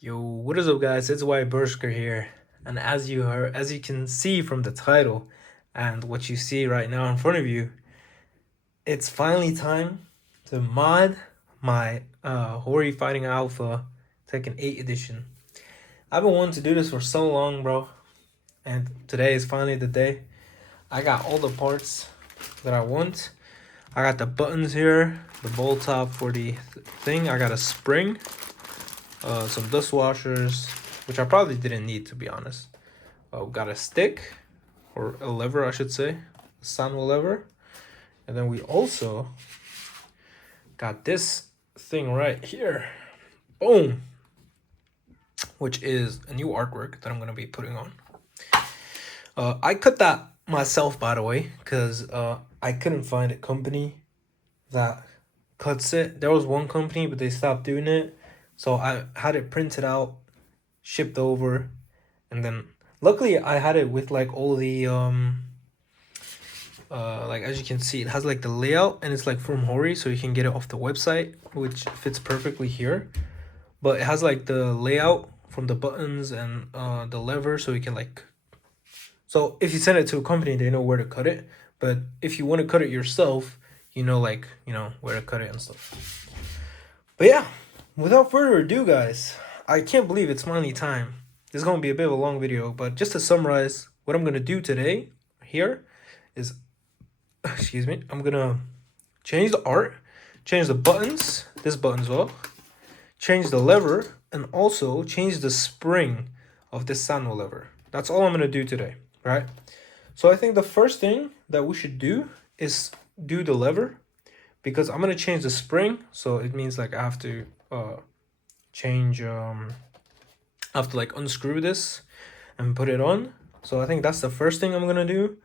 Yo, what is up, guys? It's White Bershker here, and as you can see from the title and what you see right now in front of you, it's finally time to mod my HORI Fighting Alpha Tekken 8 edition. I've been wanting to do this for so long, bro, and today is finally the day. I got all the parts that I want. I got the buttons here, the bowl top for the thing. I got a spring. Some dust washers, which I probably didn't need, to be honest. We got a stick, or a lever I should say, a Sanwa lever. And then we also got this thing right here, boom, which is a new artwork that I'm going to be putting on. I cut that myself, by the way, because I couldn't find a company that cuts it. There was one company, but they stopped doing it. So I had it printed out, shipped over, and then luckily I had it with like all the like as you can see, it has like the layout and it's like from HORI, so you can get it off the website, which fits perfectly here. But it has like the layout from the buttons and the lever, so you can like, so if you send it to a company, they know where to cut it. But if you want to cut it yourself, you know, like, you know, where to cut it and stuff. But yeah, without further ado, guys, I can't believe it's finally time. This is going to be a bit of a long video, but just to summarize, what I'm going to do today here is, excuse me, I'm going to change the art, change the buttons, this button as well, change the lever, and also change the spring of this Sanwa lever. That's all I'm going to do today, right? So I think the first thing that we should do is do the lever, because I'm going to change the spring, so it means like I have to change I have to like unscrew this and put it on. So I think that's the first thing I'm gonna do,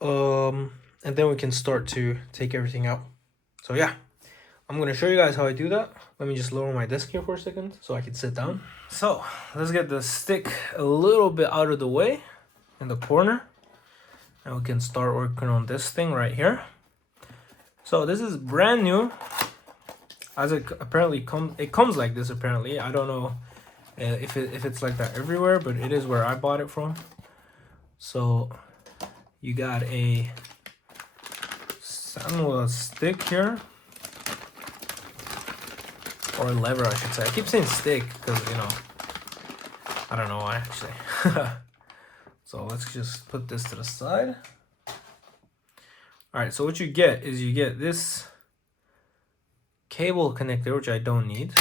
and then we can start to take everything out. So yeah, I'm gonna show you guys how I do that. Let me just lower my desk here for a second so I can sit down. So let's get the stick a little bit out of the way in the corner, and we can start working on this thing right here. So this is brand new, as it apparently comes like this. Apparently, I don't know if it's like that everywhere, but it is where I bought it from. So you got a Sanwa stick here, or lever I should say. I keep saying stick because, you know, I don't know why actually. So let's just put this to the side. All right, so what you get is you get this cable connector, which I don't need.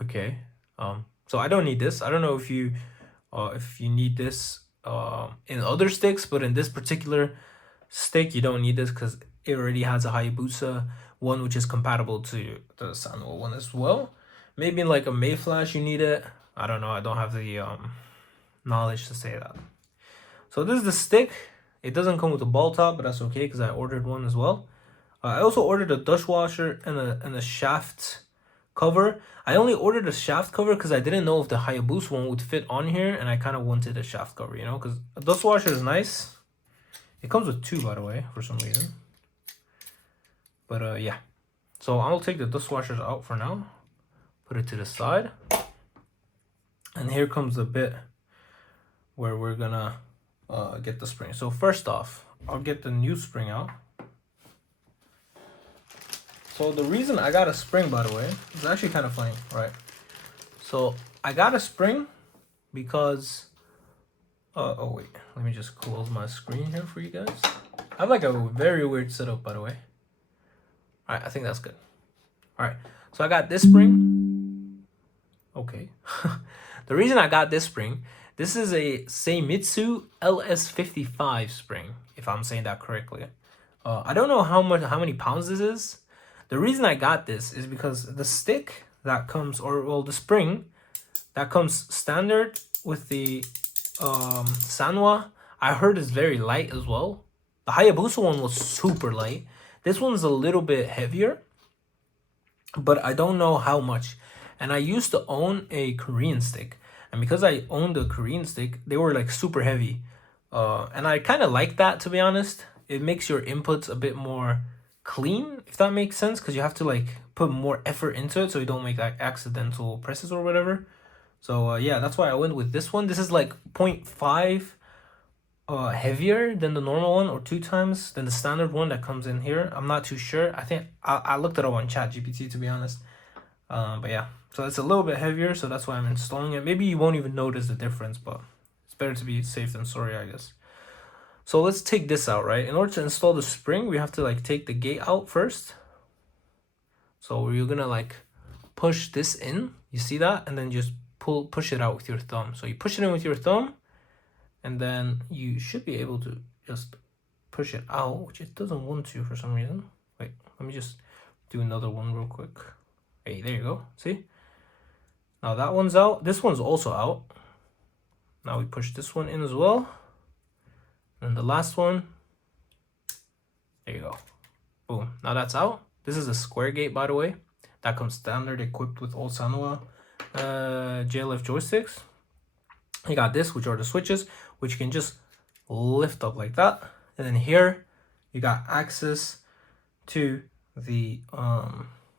Okay, so I don't need this. I don't know if you need this in other sticks, but in this particular stick you don't need this because it already has a Hayabusa one, which is compatible to the Sanwa one as well. Maybe in like a Mayflash you need it. I don't know. I don't have the knowledge to say that. So this is the stick. It doesn't come with a ball top, but that's okay because I ordered one as well. I also ordered a dust washer and a shaft cover. I only ordered a shaft cover because I didn't know if the Hayabusa one would fit on here, and I kind of wanted a shaft cover, you know, because a dust washer is nice. It comes with two, by the way, for some reason. But yeah, so I'll take the dust washers out for now, put it to the side, and here comes the bit where we're gonna get the spring. So first off, I'll get the new spring out. So the reason I got a spring, by the way, is actually kind of funny, right? So I got a spring because oh wait, let me just close my screen here for you guys. I have like a very weird setup, by the way. All right, I think that's good. All right, so I got this spring. Okay. The reason I got this spring, this is a Seimitsu LS55 spring, if I'm saying that correctly. I don't know how many pounds this is. The reason I got this is because the stick that comes, or well, the spring that comes standard with the Sanwa, I heard is very light as well. The Hayabusa one was super light. This one's a little bit heavier, but I don't know how much. And I used to own a Korean stick, and because I owned a Korean stick, they were like super heavy. And I kind of like that, to be honest. It makes your inputs a bit more clean, if that makes sense, because you have to like put more effort into it so you don't make like accidental presses or whatever. So yeah, that's why I went with this one. This is like 0.5 heavier than the normal one, or 2 times than the standard one that comes in here. I'm not too sure. I think I looked it up on ChatGPT, to be honest. But yeah, so it's a little bit heavier, so that's why I'm installing it. Maybe you won't even notice the difference, but it's better to be safe than sorry, I guess. So let's take this out, right? In order to install the spring, we have to like take the gate out first. So you're gonna like push this in, you see that? And then just push it out with your thumb. So you push it in with your thumb, and then you should be able to just push it out, which it doesn't want to for some reason. Wait, let me just do another one real quick. Hey, there you go, see? Now that one's out, this one's also out. Now we push this one in as well. And the last one, there you go, boom, now that's out. This is a square gate, by the way, that comes standard equipped with all Sanwa JLF joysticks. You got this, which are the switches, which you can just lift up like that. And then here you got access to the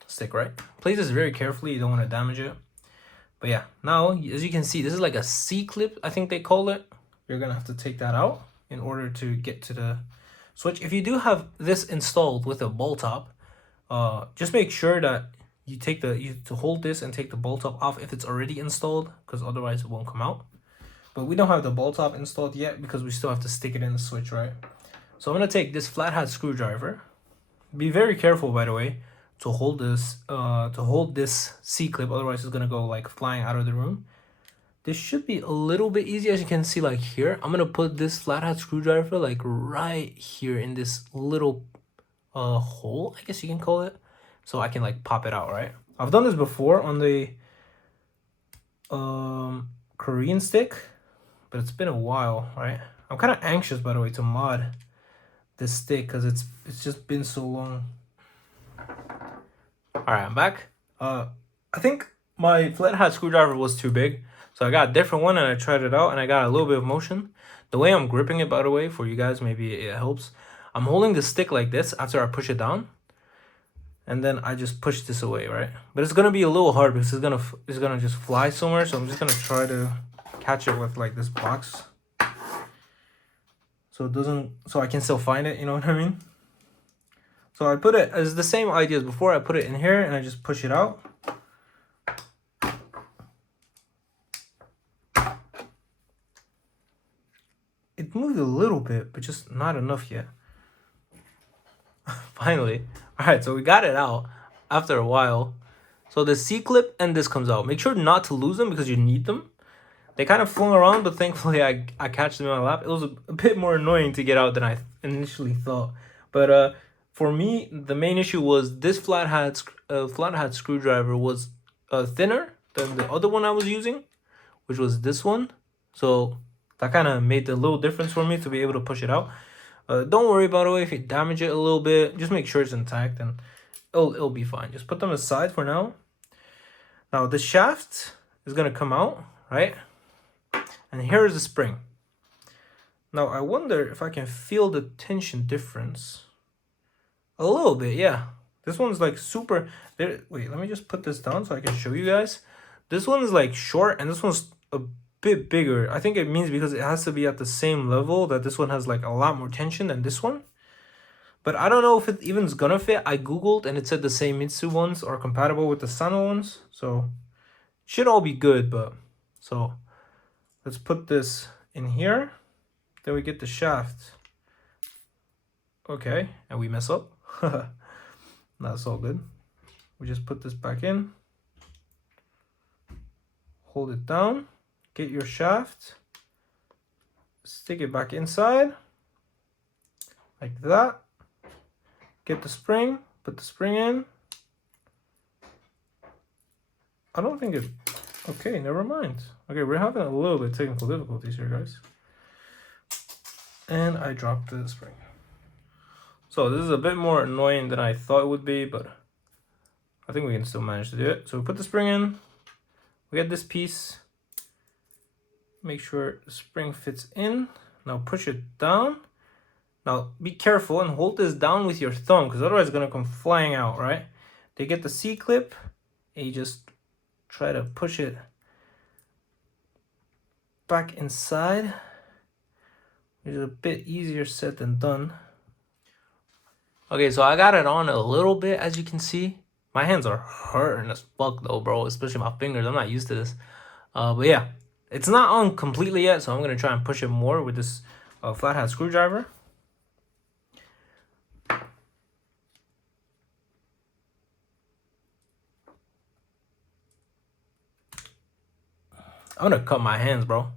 stick, right? Place this very carefully, you don't want to damage it. But yeah, now as you can see, this is like a C-clip, I think they call it. You're gonna have to take that out in order to get to the switch. If you do have this installed with a ball top, just make sure that you take to hold this and take the ball top off if it's already installed, because otherwise it won't come out. But we don't have the ball top installed yet because we still have to stick it in the switch, right? So I'm gonna take this flathead screwdriver. Be very careful, by the way, to hold this C-clip, otherwise it's gonna go like flying out of the room. This should be a little bit easy, as you can see, like here. I'm gonna put this flathead screwdriver like right here in this little hole, I guess you can call it, so I can like pop it out, right? I've done this before on the Korean stick, but it's been a while, right? I'm kind of anxious, by the way, to mod this stick because it's just been so long. All right, I'm back. I think my flathead screwdriver was too big, so I got a different one and I tried it out and I got a little bit of motion. The way I'm gripping it, by the way, for you guys, maybe it helps. I'm holding the stick like this after I push it down, and then I just push this away, right? But it's gonna be a little hard because it's gonna just fly somewhere. So I'm just gonna try to catch it with like this box, so I can still find it. You know what I mean? So I put it as the same idea as before. I put it in here and I just push it out. It moved a little bit, but just not enough yet. Finally. All right, so we got it out after a while. So the C-clip and this comes out. Make sure not to lose them because you need them. They kind of flung around, but thankfully I catch them in my lap. It was a bit more annoying to get out than I initially thought. But for me, the main issue was this flathead screwdriver was thinner than the other one I was using, which was this one. So that kind of made a little difference for me to be able to push it out. Don't worry, by the way, if you damage it a little bit, just make sure it's intact and it'll be fine. Just put them aside for now. Now the shaft is gonna come out, right? And here is the spring. Now I wonder if I can feel the tension difference. A little bit, yeah. This one's like super there. Wait, let me just put this down so I can show you guys. This one's like short and this one's a bit bigger. I think it means because it has to be at the same level that this one has like a lot more tension than this one. But I don't know if it even is gonna fit. I googled and it said the same Mitsu ones are compatible with the Sano ones, so it should all be good. But so let's put this in here. Then we get the shaft. Okay, and we mess up. That's all good. We just put this back in. Hold it down. Get your shaft. Stick it back inside. Like that. Get the spring. Put the spring in. I don't think it... Okay, never mind. Okay, we're having a little bit of technical difficulties here, guys. And I dropped the spring. So this is a bit more annoying than I thought it would be, but I think we can still manage to do it. So we put the spring in. We get this piece. Make sure the spring fits in. Now push it down. Now be careful and hold this down with your thumb, because otherwise it's gonna come flying out, right? To get the C-clip, and you just try to push it back inside. It's a bit easier said than done. Okay, so I got it on a little bit, as you can see. My hands are hurting as fuck though, bro, especially my fingers. I'm not used to this. But yeah, it's not on completely yet, so I'm gonna try and push it more with this flathead screwdriver. I'm gonna cut my hands, bro.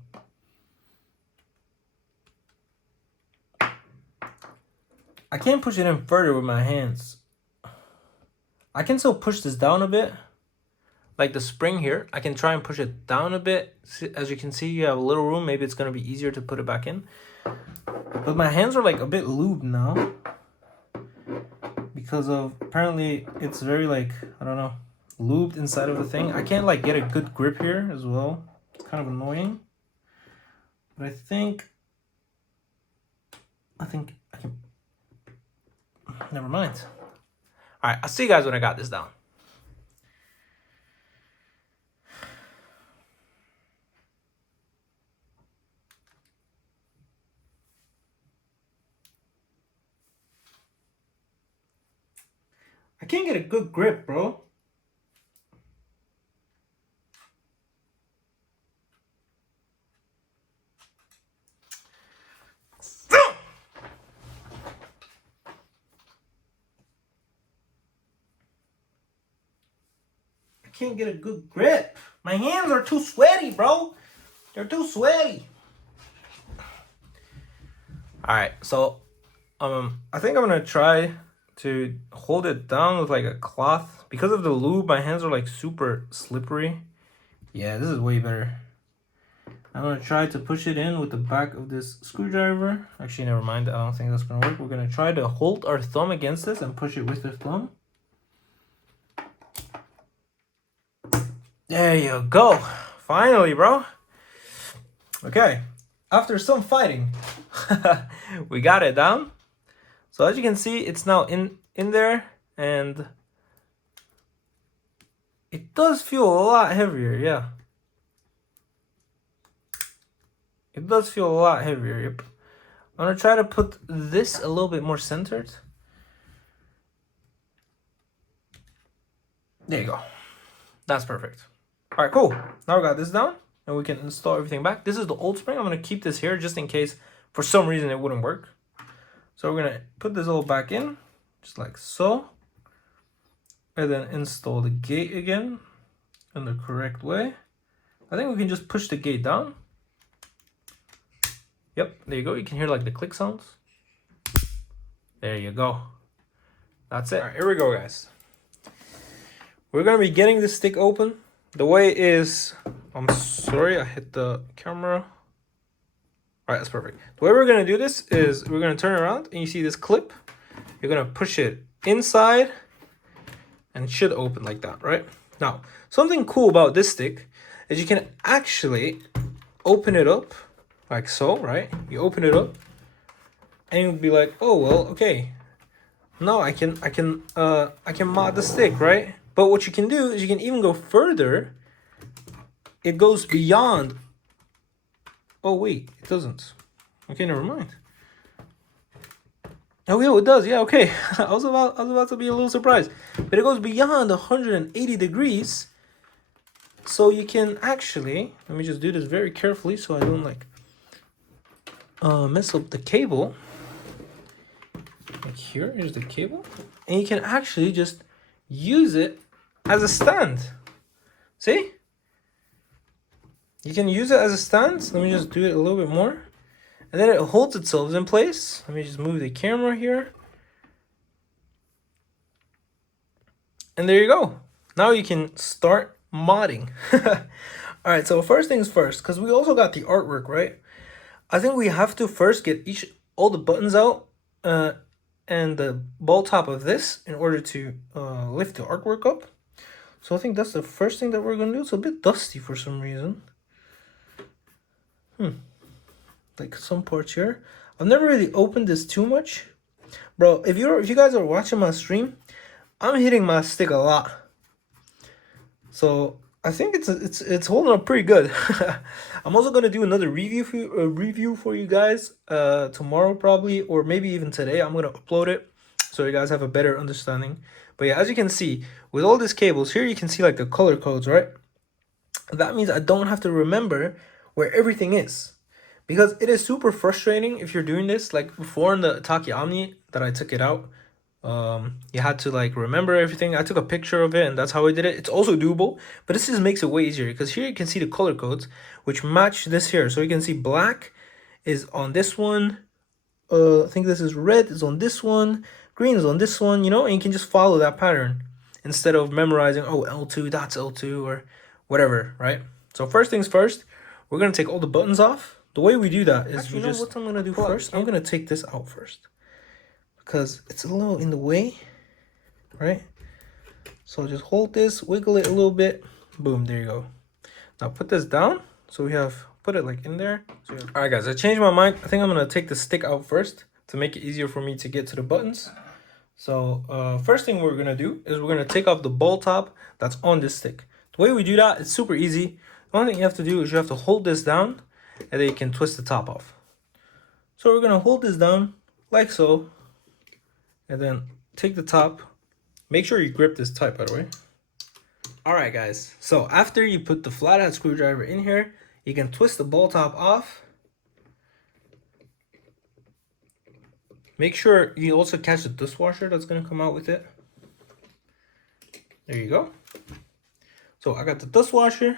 I can't push it in further with my hands. I can still push this down a bit. Like the spring here, I can try and push it down a bit. As you can see, you have a little room. Maybe it's gonna be easier to put it back in. But my hands are like a bit lubed now. Because of, apparently it's very like, I don't know, lubed inside of the thing. I can't like get a good grip here as well. It's kind of annoying. But I think I can, never mind. All right, I'll see you guys when I got this down. I can't get a good grip, bro. I can't get a good grip. My hands are too sweaty, bro. They're too sweaty. All right, so I think I'm gonna try to hold it down with like a cloth. Because of the lube, my hands are like super slippery. Yeah, this is way better. I'm gonna try to push it in with the back of this screwdriver. Actually, never mind. I don't think that's gonna work. We're gonna try to hold our thumb against this and push it with the thumb. There you go. Finally, bro. Okay. After some fighting, we got it down. So as you can see, it's now in there, and it does feel a lot heavier, yeah. It does feel a lot heavier, yep. I'm gonna try to put this a little bit more centered. There you go. That's perfect. All right, cool. Now we got this down, and we can install everything back. This is the old spring. I'm gonna keep this here just in case for some reason it wouldn't work. So we're gonna put this all back in, just like so. And then install the gate again in the correct way. I think we can just push the gate down. Yep, there you go. You can hear like the click sounds. There you go. That's it. All right, here we go, guys. We're gonna be getting this stick open. The way is, I'm sorry, I hit the camera. All right, that's perfect. The way we're gonna do this is we're gonna turn around and you see this clip. You're gonna push it inside and it should open like that, right? Now, something cool about this stick is you can actually open it up like so, right? You open it up and you'll be like, oh, well, okay. Now I can mod the stick, right? But what you can do is you can even go further. It goes beyond. Oh wait, it doesn't. Okay, never mind. Oh yeah, it does. Yeah, okay. I was about to be a little surprised, but it goes beyond 180 degrees. So you can actually, let me just do this very carefully so I don't like mess up the cable. Like here's the cable, and you can actually just use it as a stand. See? You can use it as a stand. Let me just do it a little bit more. And then it holds itself in place. Let me just move the camera here. And there you go. Now you can start modding. All right, so first things first, because we also got the artwork, right? I think we have to first get all the buttons out and the ball top of this in order to lift the artwork up. So I think that's the first thing that we're gonna do. It's a bit dusty for some reason. Like some parts here. I've never really opened this too much. Bro, if you guys are watching my stream, I'm hitting my stick a lot. So I think it's holding up pretty good. I'm also gonna do another review for you guys tomorrow probably, or maybe even today. I'm gonna upload it so you guys have a better understanding. But yeah, as you can see, with all these cables here, you can see like the color codes, right? That means I don't have to remember where everything is, because it is super frustrating if you're doing this. Like before in the Taki Omni that I took it out, you had to like remember everything. I took a picture of it and that's how I did it. It's also doable, but this just makes it way easier, because here you can see the color codes which match this here. So you can see black is on this one, I think this is red is on this one, green is on this one, you know, and you can just follow that pattern instead of memorizing, oh, L2, that's L2 or whatever, right? So first things first, we're gonna take all the buttons off. The way we do that is actually, you know what I'm gonna do first? I'm gonna take this out first, because it's a little in the way, right? So just hold this, wiggle it a little bit, boom, there you go. Now put this down, so we have put it like in there. So all right guys, I changed my mind. I think I'm gonna take the stick out first to make it easier for me to get to the buttons. So first thing we're gonna do is we're gonna take off the ball top that's on this stick. The way we do that, it's super easy. The only thing you have to do is you have to hold this down, and then you can twist the top off. So we're gonna hold this down like so, and then take the top. Make sure you grip this tight, by the way. All right, guys. So after you put the flathead screwdriver in here, you can twist the ball top off. Make sure you also catch the dishwasher that's gonna come out with it. There you go. So I got the dishwasher,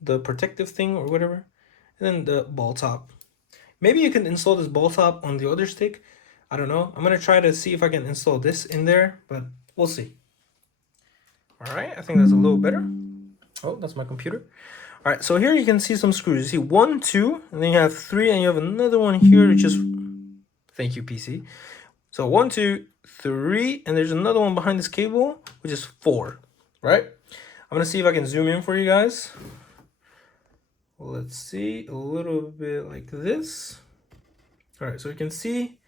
the protective thing or whatever, and then the ball top. Maybe you can install this ball top on the other stick. I don't know. I'm gonna try to see if I can install this in there, but we'll see. All right, I think that's a little better. Oh, that's my computer. All right, so here you can see some screws. You see 1, 2, and then you have 3, and you have another one here, which is, thank you, PC. So 1, 2, 3, and there's another one behind this cable, which is 4, right? I'm gonna see if I can zoom in for you guys. Let's see, a little bit like this. All right, so you can see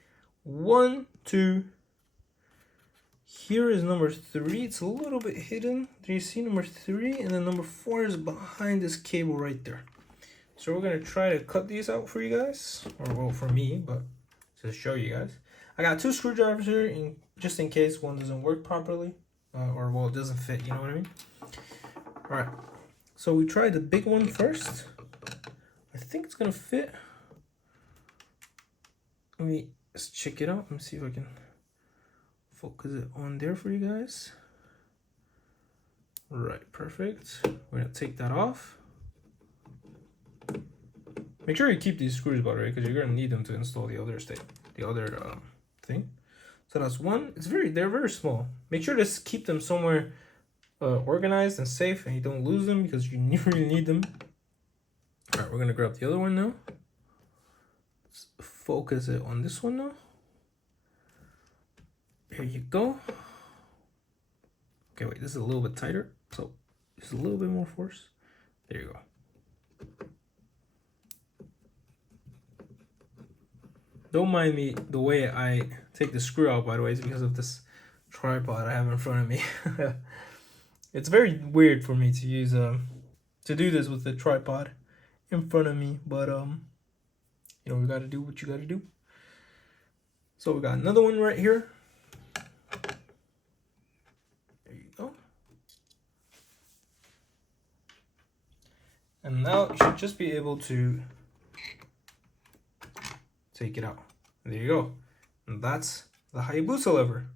1, 2. Here is number 3. It's a little bit hidden. Do you see number 3? And then number 4 is behind this cable right there. So we're gonna try to cut these out for you guys, or well, for me, but to show you guys. I got 2 screwdrivers here, just in case one doesn't work properly, or well, it doesn't fit. You know what I mean? All right. So we try the big one first. I think it's gonna fit. Let's check it out. Let me see if I can focus it on there for you guys. Right, perfect. We're gonna take that off. Make sure you keep these screws, by the way, because you're gonna need them to install the other thing. So that's one. They're very small. Make sure to keep them somewhere organized and safe, and you don't lose them, because you really need them. All right, we're gonna grab the other one now. Let's focus it on this one now. There you go. Okay, wait, this is a little bit tighter, so just a little bit more force. There you go. Don't mind me the way I take the screw out, by the way. It's because of this tripod I have in front of me. It's very weird for me to use to do this with the tripod in front of me, but you know, we gotta do what you gotta do. So we got another one right here. There you go. And now you should just be able to take it out. There you go. And that's the Hayabusa lever.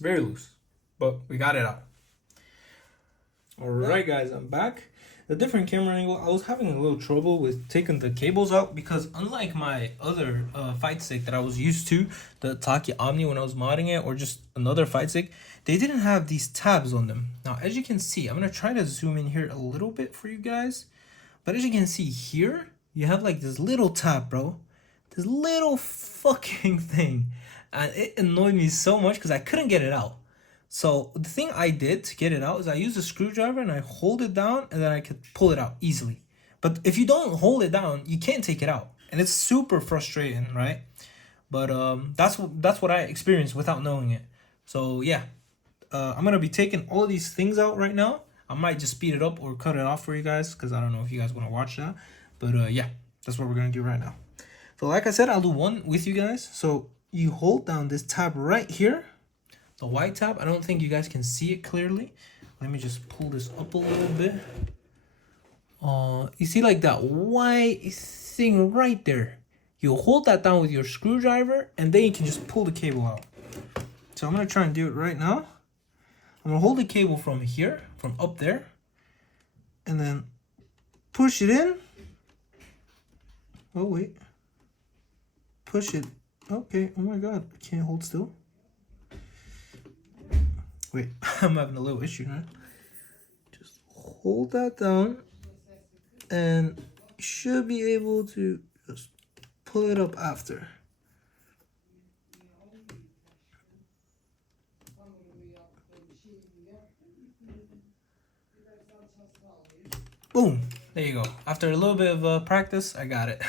Very loose, but we got it out. All right, guys, I'm back. A different camera angle. I was having a little trouble with taking the cables out, because unlike my other fight stick that I was used to, the Taki Omni, when I was modding it, or just another fight stick, they didn't have these tabs on them. Now, as you can see, I'm gonna try to zoom in here a little bit for you guys. But as you can see here, you have like this little tab, bro. This little fucking thing. And it annoyed me so much because I couldn't get it out. So the thing I did to get it out is I used a screwdriver and I hold it down, and then I could pull it out easily. But if you don't hold it down, you can't take it out, and it's super frustrating, right? But that's what I experienced without knowing it. So yeah, I'm gonna be taking all of these things out right now. I might just speed it up or cut it off for you guys because I don't know if you guys want to watch that. But yeah, that's what we're gonna do right now. So like I said, I'll do one with you guys. So you hold down this tab right here, the white tab. I don't think you guys can see it clearly. Let me just pull this up a little bit. You see like that white thing right there. You hold that down with your screwdriver and then you can just pull the cable out. So I'm gonna try and do it right now. I'm gonna hold the cable from here, from up there, and then push it in. Oh wait. Push it. Okay, oh my god, I can't hold still. Wait, I'm having a little issue, right? Just hold that down and you should be able to just pull it up after. Boom, there you go. After a little bit of practice, I got it.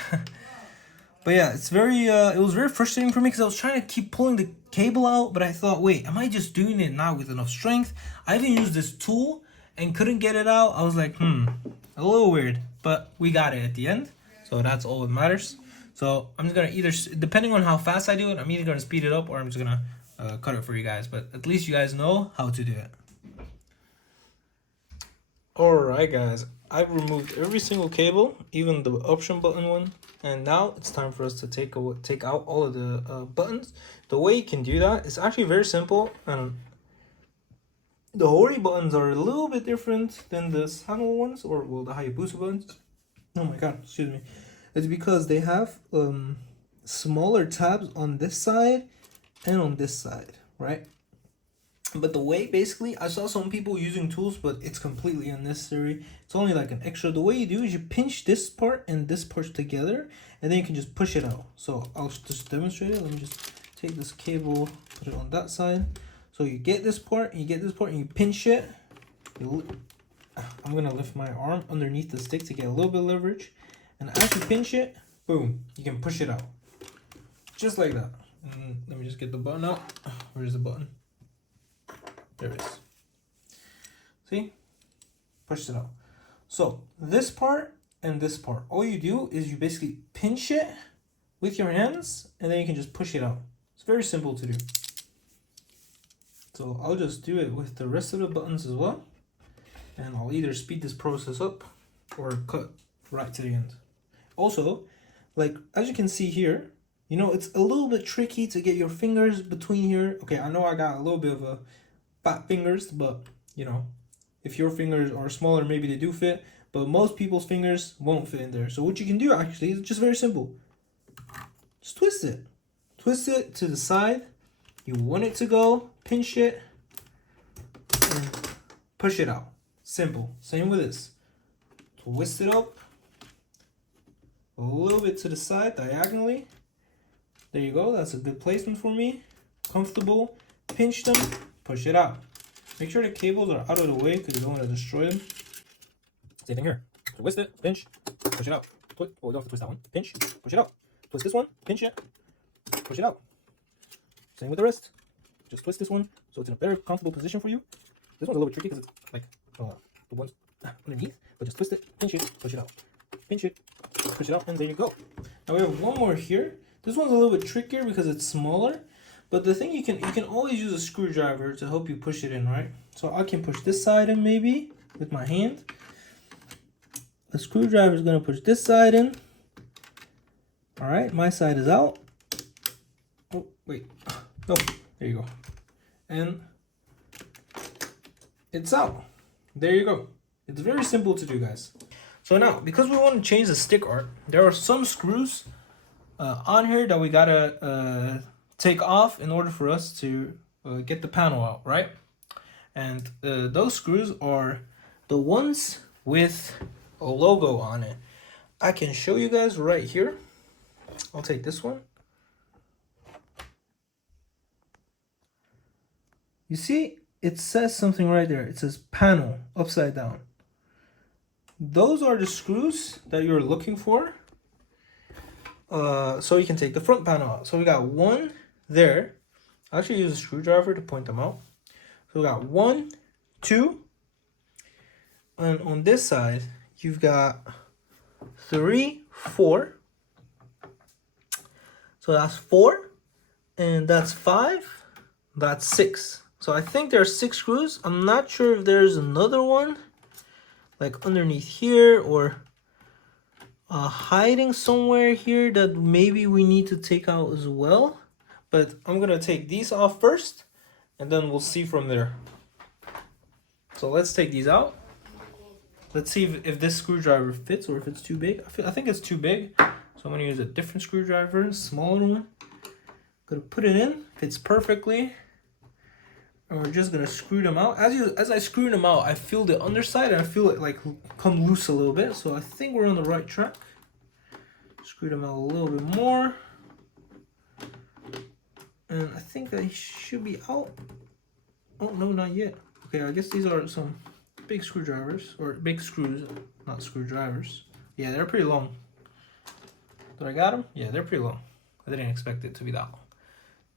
But yeah, it's very it was very frustrating for me because I was trying to keep pulling the cable out, but I thought, wait, am I just doing it not with enough strength? I even used this tool and couldn't get it out. I was like, a little weird, but we got it at the end, so that's all that matters. So I'm just gonna either, depending on how fast I do it, I'm either gonna speed it up or I'm just gonna cut it for you guys. But at least you guys know how to do it. Alright guys, I've removed every single cable, even the option button one, and now it's time for us to take out all of the buttons. The way you can do that is actually very simple, and the HORI buttons are a little bit different than the Sano ones, or well, the Hayabusa buttons. Oh my god, excuse me. It's because they have smaller tabs on this side and on this side, right? But the way, basically, I saw some people using tools, but it's completely unnecessary. It's only like an extra. The way you do is you pinch this part and this part together, and then you can just push it out. So I'll just demonstrate it. Let me just take this cable, put it on that side. So you get this part, and you get this part, and you pinch it. I'm gonna lift my arm underneath the stick to get a little bit of leverage. And as you pinch it, boom, you can push it out. Just like that. And let me just get the button out. Where's the button? There it is. See? Pushed it out. So this part and this part, all you do is you basically pinch it with your hands and then you can just push it out. It's very simple to do. So I'll just do it with the rest of the buttons as well. And I'll either speed this process up or cut right to the end. Also, like as you can see here, you know, it's a little bit tricky to get your fingers between here. Okay, I know I got a little bit of a fat fingers, but you know, if your fingers are smaller, maybe they do fit, but most people's fingers won't fit in there. So what you can do actually is just very simple. Just twist it to the side you want it to go, pinch it and push it out. Simple. Same with this. Twist it up a little bit to the side diagonally. There you go. That's a good placement for me. Comfortable. Pinch them, push it out. Make sure the cables are out of the way because you don't want to destroy them. Same thing here. Twist it, pinch, push it out. Oh, you don't have to twist that one. Pinch, push it out. Twist this one, pinch it, push it out. Same with the rest. Just twist this one so it's in a better comfortable position for you. This one's a little bit tricky because it's like the ones underneath, but just twist it, pinch it, push it out. Pinch it, push it out, and there you go. Now we have one more here. This one's a little bit trickier because it's smaller. But the thing, you can always use a screwdriver to help you push it in, right? So I can push this side in maybe with my hand. The screwdriver is going to push this side in. All right, my side is out. Oh, wait. Oh, there you go. And it's out. There you go. It's very simple to do, guys. So now, because we want to change the stick art, there are some screws on here that we gotta take off in order for us to get the panel out, right? And those screws are the ones with a logo on it. I can show you guys right here. I'll take this one. You see, it says something right there. It says panel upside down. those are the screws that you're looking for. So you can take the front panel out. So we got one there. I actually use a screwdriver to point them out. So we got 1, 2, and on this side you've got 3, 4. So that's 4, and that's 5, that's 6. So I think there are 6 screws. I'm not sure if there's another one like underneath here or hiding somewhere here that maybe we need to take out as well. But I'm gonna take these off first, and then we'll see from there. So let's take these out. Let's see if this screwdriver fits or if it's too big. I think it's too big, so I'm gonna use a different screwdriver, a smaller one. Gonna put it in, fits perfectly. And we're just gonna screw them out. As I screw them out, I feel the underside and I feel it like come loose a little bit. So I think we're on the right track. Screw them out a little bit more. And I think they should be out. Oh no, not yet. Okay, I guess these are some big screwdrivers, or big screws, not screwdrivers. Yeah, they're pretty long. Did I got them? Yeah, they're pretty long. I didn't expect it to be that long.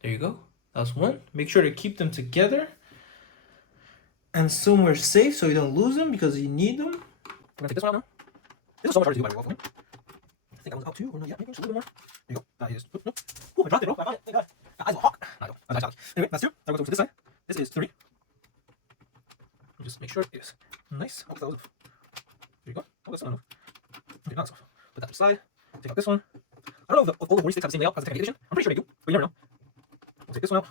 There you go. That's one. Make sure to keep them together and somewhere safe so you don't lose them because you need them. I'm gonna take this one out now. This is so much harder to do by the way. I think I was out 2 or not yet. Maybe just a little bit more. There you go. That is. Nope. Oh, I dropped it. Oh, I got it. Thank God. Eyes of a hawk. I know. Anyway, that's 2. Now we're going to this side. This is 3. Just make sure it is nice. Oh, that was. There you go. Oh, that's not enough. Okay, now it's off. Put that to the side. Take out this one. I don't know if all the HORI sticks have the same layout as the TEKKEN edition. I'm pretty sure they do, but you never know. We'll take this one out.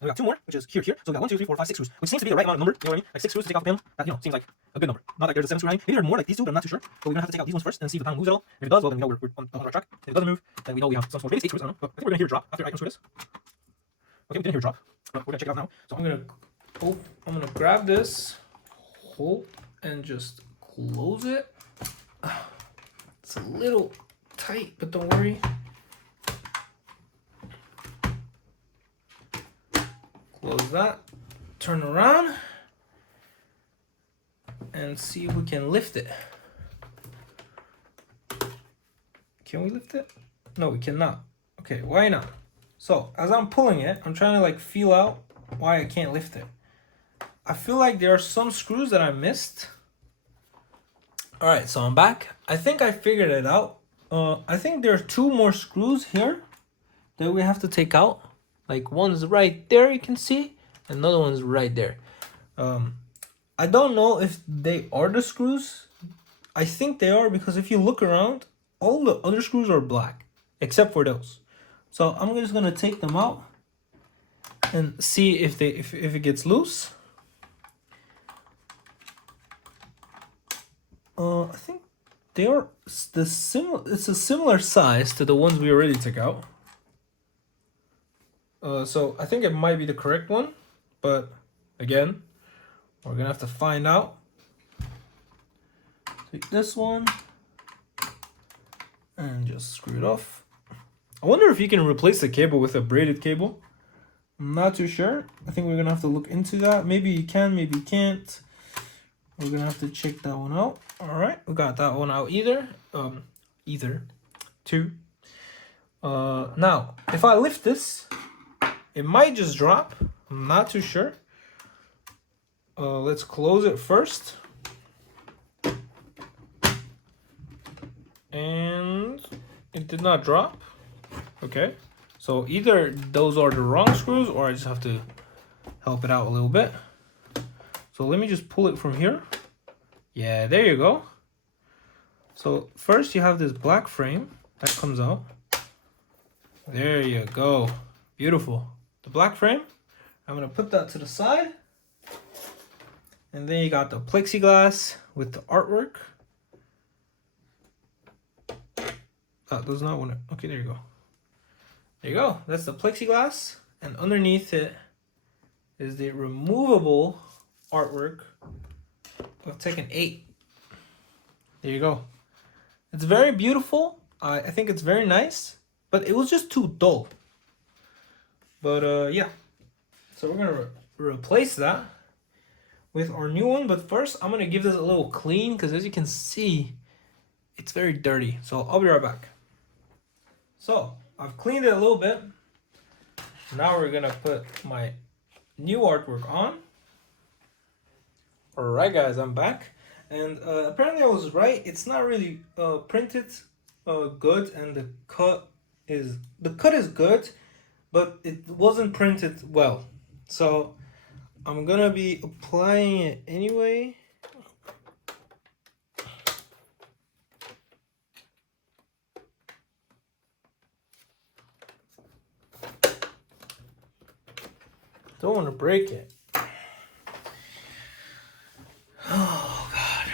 And we got 2 more, which is here. So we got 1, 2, 3, 4, 5, 6 screws, which seems to be the right amount of number. You know what I mean? Like 6 screws to take off the panel. That, seems like a good number. Not like there's a 7 screw hanging. Maybe there are more like these 2, but I'm not too sure. But we're gonna have to take out these ones first and see if the panel moves at all. If it does, well then we know we're on the right track. If it doesn't move, then we know we have some small. Maybe it's 8 screws. I don't know. But I think we're gonna hear a drop after I unscrew this. Okay, we didn't hear a drop. But we're gonna check it out now. So I'm gonna grab this hole and just close it. It's a little tight, but don't worry. Close that, turn around, and see if we can lift it. Can we lift it? No, we cannot. Okay, why not? So, as I'm pulling it, I'm trying to like feel out why I can't lift it. I feel like there are some screws that I missed. Alright, so I'm back. I think I figured it out. I think there are 2 more screws here that we have to take out. Like one's right there, you can see, and another one's right there. I don't know if they are the screws. I think they are because if you look around, all the other screws are black except for those. So I'm just gonna take them out and see if it gets loose. I think they are it's a similar size to the ones we already took out. So I think it might be the correct one, but again, we're gonna have to find out. Take this one and just screw it off. I wonder if you can replace the cable with a braided cable. I'm not too sure. I think we're gonna have to look into that. Maybe you can, maybe you can't. We're gonna have to check that one out. All right, we got that one out either. Either 2. Now, if I lift this, it might just drop. I'm not too sure. Let's close it first. And it did not drop. Okay. So either those are the wrong screws or I just have to help it out a little bit. So let me just pull it from here. Yeah, there you go. So first you have this black frame that comes out. There you go. Beautiful. The black frame. I'm gonna put that to the side. And then you got the plexiglass with the artwork. That does not want to. Okay, there you go. There you go. That's the plexiglass. And underneath it is the removable artwork of Tekken 8. There you go. It's very beautiful. I think it's very nice. But it was just too dull. But yeah. So we're going to replace that with our new one. But first, I'm gonna give this a little clean because as you can see, it's very dirty. So I'll be right back. So I've cleaned it a little bit. Now we're gonna put my new artwork on. Alright guys, I'm back. And apparently I was right. It's not really printed good, and the cut is good, but it wasn't printed well. So I'm gonna be applying it anyway. Don't want to break it. Oh God.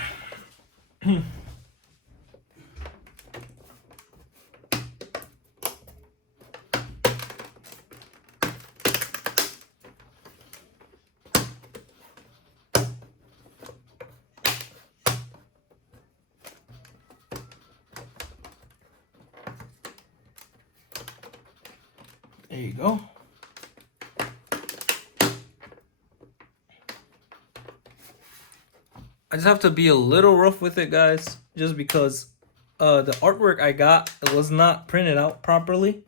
There you go. I just have to be a little rough with it, guys, just because the artwork I got, it was not printed out properly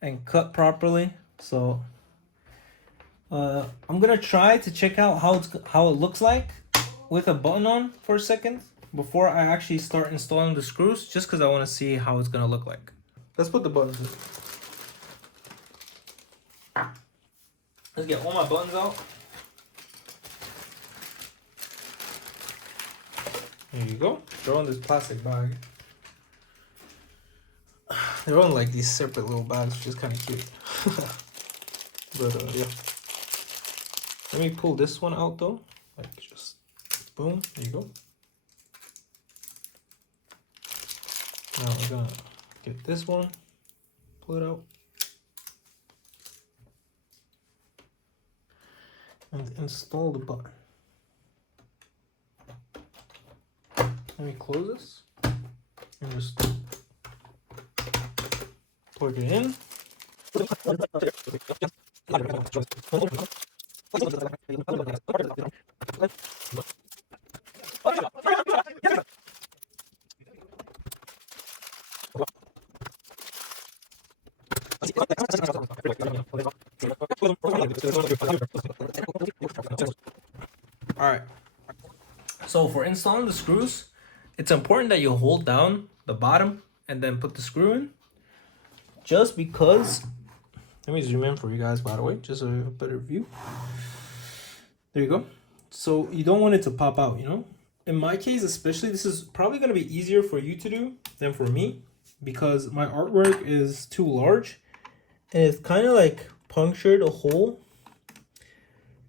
and cut properly. So I'm gonna try to check out how it looks like with a button on for a second before I actually start installing the screws, just because I want to see how it's gonna look like. Let's put the buttons in. Let's get all my buttons out. There you go. They're on this plastic bag. They're on like these separate little bags, which is kind of cute. But yeah. Let me pull this one out though. Like just boom. There you go. Now we're gonna get this one. Pull it out. And install the button. Let me close this and just plug it in. Alright, so for installing the screws, it's important that you hold down the bottom and then put the screw in. Just because, let me zoom in for you guys, by the way, just a better view. There you go. So you don't want it to pop out, you know? In my case especially, this is probably going to be easier for you to do than for me, because my artwork is too large and it's kind of like punctured a hole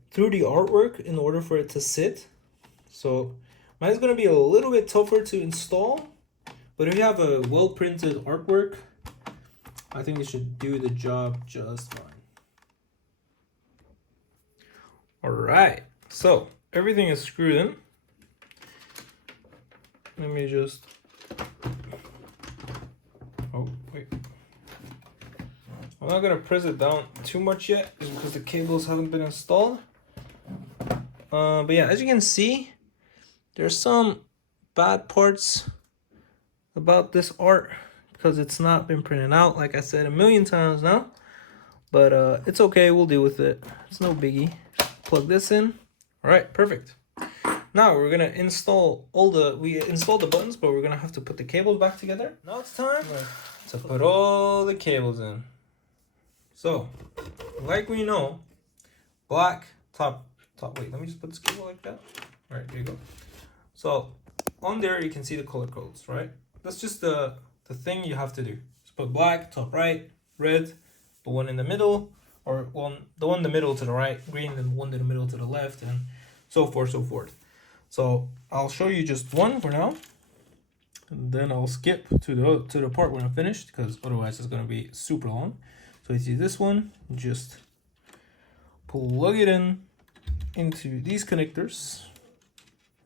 through the artwork in order for it to sit. So mine's going to be a little bit tougher to install, but if you have a well printed artwork, I think it should do the job just fine. All right, so everything is screwed in. Let me just, oh wait, I'm not gonna press it down too much yet just because the cables haven't been installed. But yeah, as you can see, there's some bad parts about this art because it's not been printed out, like I said a million times now. But it's okay, we'll deal with it. It's no biggie. Plug this in. All right, perfect. Now we're gonna install we installed the buttons, but we're gonna have to put the cables back together. Now it's time to put all the cables in. So, like we know, black top, wait, let me just put this cable like that. All right, there you go. So on there you can see the color codes, right? That's just the thing you have to do. Just put black, top right, red, the one in the middle, or the one in the middle to the right, green, and the one in the middle to the left, and so forth, so forth. So I'll show you just one for now, and then I'll skip to the part when I'm finished, because otherwise it's gonna be super long. So you see this one, just plug it in into these connectors.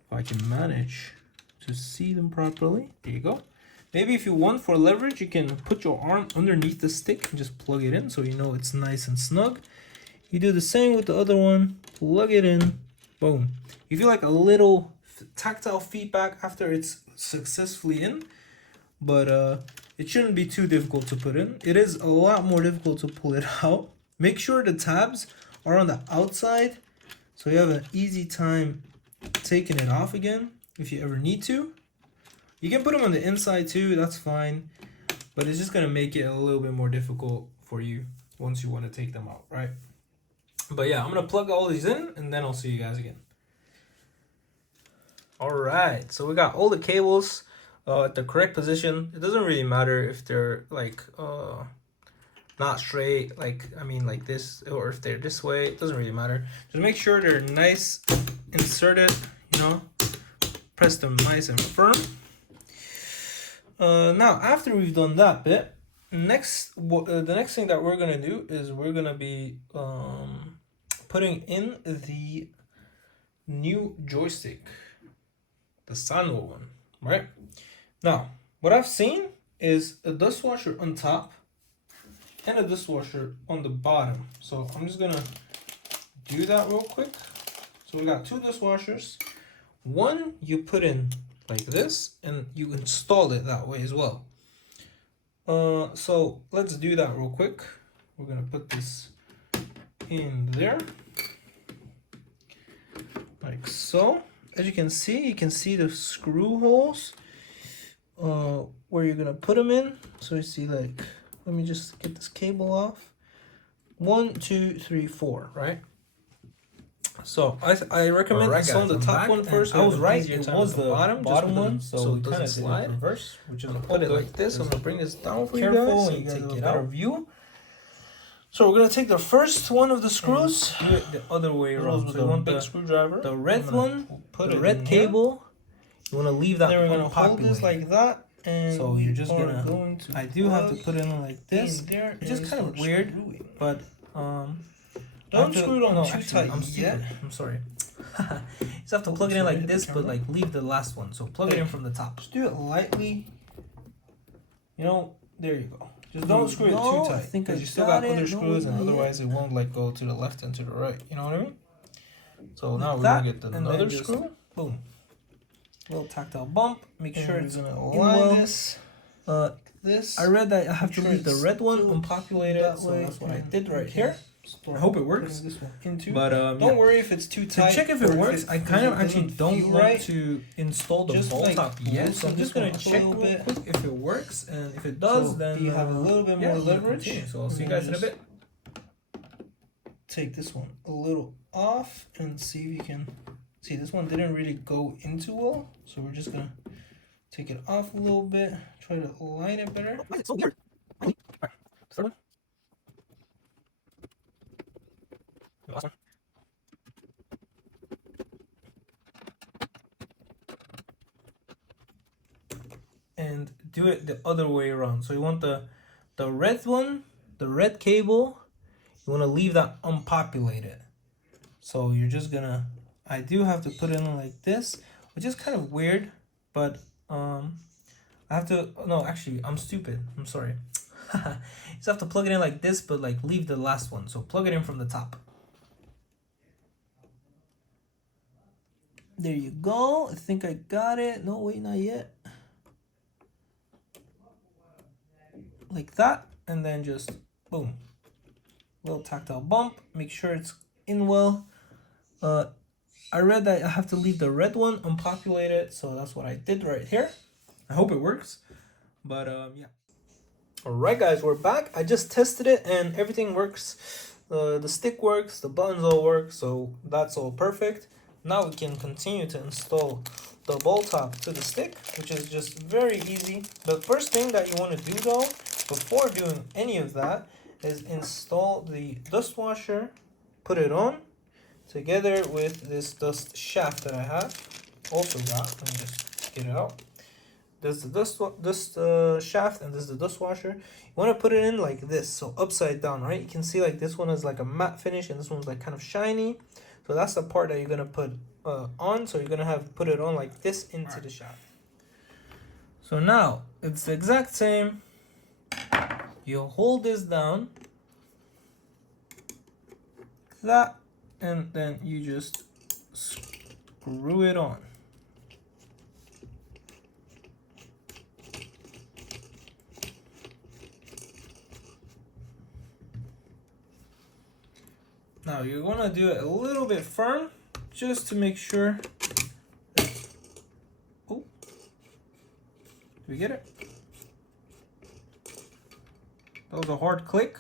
If I can manage to see them properly, there you go. Maybe if you want for leverage, you can put your arm underneath the stick and just plug it in so you know it's nice and snug. You do the same with the other one, plug it in, Boom. You feel like a little tactile feedback after it's successfully in, but it shouldn't be too difficult to put in. It is a lot more difficult to pull it out. Make sure the tabs are on the outside so you have an easy time taking it off again if you ever need to. You can put them on the inside too, that's fine, but it's just gonna make it a little bit more difficult for you once you want to take them out, right? But yeah, I'm gonna plug all these in and then I'll see you guys again. All right, so we got all the cables at the correct position. It doesn't really matter if they're like not straight, like I mean like this, or if they're this way. It doesn't really matter. Just make sure they're nice inserted, you know, press them nice and firm. Now after we've done that bit, the next thing that we're gonna do is we're gonna be putting in the new joystick, the Sanwo one, right? Now, what I've seen is a dust washer on top and a dishwasher on the bottom. So I'm just gonna do that real quick. So we got two dishwashers. One you put in like this and you install it that way as well. So let's do that real quick. We're gonna put this in there like so. As you can see the screw holes where you're gonna put them in. So you see, like, let me just get this cable off. 1, 2, 3, 4, right? So I recommend installing the top one first. I was right, it was the bottom one, so it kind of slide reverse, which is gonna put it like this. I'm gonna bring this down for you guys and take it out view. So we're gonna take the first one of the screws, do it the other way around. So you want the screwdriver, the red one, put the red cable. You want to leave that. Then we're gonna hold this like that, and so you're just gonna. I do have to put it in like this. It's just kind of weird, but don't screw it on too tight. I'm sorry. You just have to plug it in like this, but like leave the last one. So plug it in from the top. Just do it lightly. You know, there you go. Just don't screw it too tight, because you still got other screws, and otherwise it won't like go to the left and to the right. You know what I mean? So now we're gonna get another screw. Boom. Little tactile bump. Make sure it's gonna align this. This. I read that I have to leave the red one unpopulated, so that's what I did right here. I hope it works. But don't worry if it's too tight. To check if it works, I kind of actually don't want to install the ball top yet, so I'm just gonna check real quick if it works, and if it does, then you have a little bit more leverage. So I'll see you guys in a bit. Take this one a little off and see if you can see this one didn't really go into well, so we're just gonna take it off a little bit, try to align it better. Why is it so weird? Alright, third one. Last one. And do it the other way around. So you want the red one, the red cable, you want to leave that unpopulated. So you're just gonna, I do have to put it in like this, which is kind of weird, but I have to, no, actually I'm stupid, I'm sorry. You just have to plug it in like this, but like leave the last one. So plug it in from the top. There you go. I think I got it. No, wait, not yet. Like that, and then just boom. Little tactile bump. Make sure it's in well. I read that I have to leave the red one unpopulated, so that's what I did right here. I hope it works. But yeah. Alright guys, we're back. I just tested it and everything works. The stick works, the buttons all work, so that's all perfect. Now we can continue to install the ball top to the stick, which is just very easy. The first thing that you want to do though, before doing any of that, is install the dust washer, put it on, together with this dust shaft that I have. Also got, let me just get it out. There's the dust shaft, and this is the dust washer. You want to put it in like this, so upside down, right? You can see like this one is like a matte finish, and this one's like kind of shiny. So that's the part that you're gonna put on. So you're gonna have put it on like this into the shaft. So now it's the exact same. You hold this down, like that, and then you just screw it on. Now you're gonna do it a little bit firm just to make sure. Oh, did we get it? That was a hard click,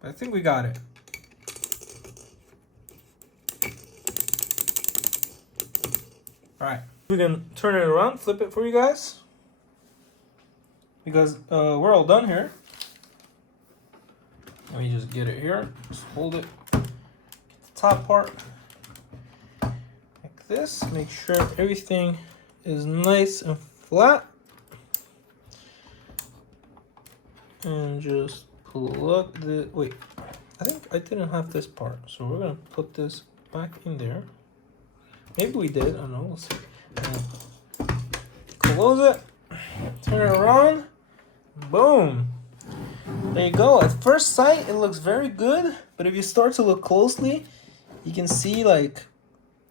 but I think we got it. All right, we can turn it around, flip it for you guys, because we're all done here. Let me just get it here. Just hold it. Get the top part like this. Make sure everything is nice and flat. And just plug the, wait, I think I didn't have this part. So we're gonna put this back in there. Maybe we did, I don't know, we'll see. Close it, turn it around, boom. There you go. At first sight, it looks very good, but if you start to look closely, you can see like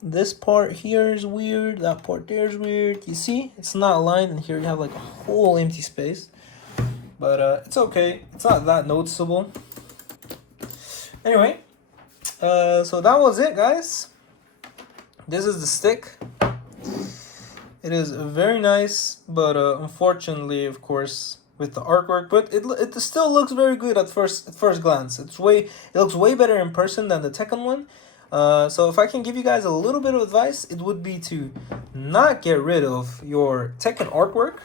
this part here is weird, that part there is weird. You see, it's not aligned, and here you have like a whole empty space. But it's okay. It's not that noticeable. Anyway, so that was it, guys. This is the stick. It is very nice, but unfortunately, of course, with the artwork, but it still looks very good at first glance. It looks way better in person than the Tekken one. So if I can give you guys a little bit of advice, it would be to not get rid of your Tekken artwork.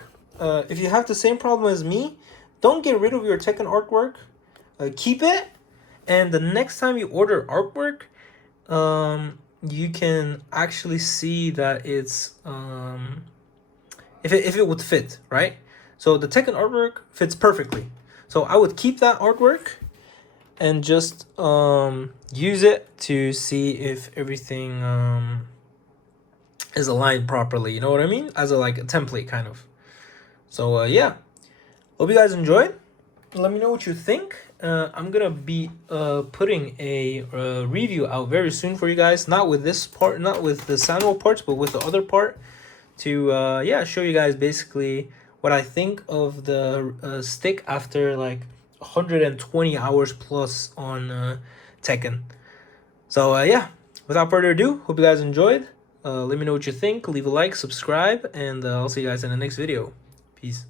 If you have the same problem as me, don't get rid of your Tekken artwork. Keep it, and the next time you order artwork, you can actually see that it's if it would fit, right? So the Tekken artwork fits perfectly. So I would keep that artwork and just use it to see if everything is aligned properly. You know what I mean? As a template kind of. So yeah, hope you guys enjoyed. Let me know what you think. I'm gonna be putting a review out very soon for you guys. Not with this part, not with the Samuel parts, but with the other part. To yeah, show you guys basically what I think of the stick after like 120 hours plus on Tekken. So yeah, without further ado, hope you guys enjoyed. Let me know what you think. Leave a like, subscribe, and I'll see you guys in the next video. Peace.